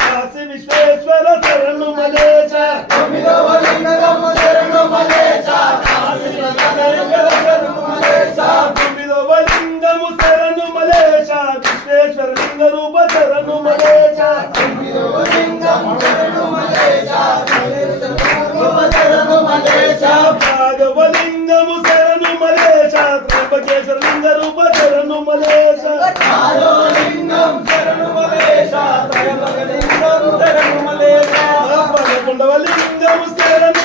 కాశీ విశ్వేశ్వర శరణు మలేశ తొమ్మిదవ లింగము శరణు మలేశ కాశీ విశ్వేశ్వర శరణు మలేశ తొమ్మిదవ లింగము శరణు మలేశ విశ్వేశ్వర లింగ రూప శరణు మలేశ తొమ్మిదవ లింగము శరణు మలేశ రూప శరణు మలేశ భాగవ లింగము శరణు మలేశ త్రయంబకేశ్వర లింగ రూప శరణు మలేశ ఆరో లింగం శరణు మలేశ త్రయంబక లింగం శరణు మలేశ పదకొండవ లింగము శరణు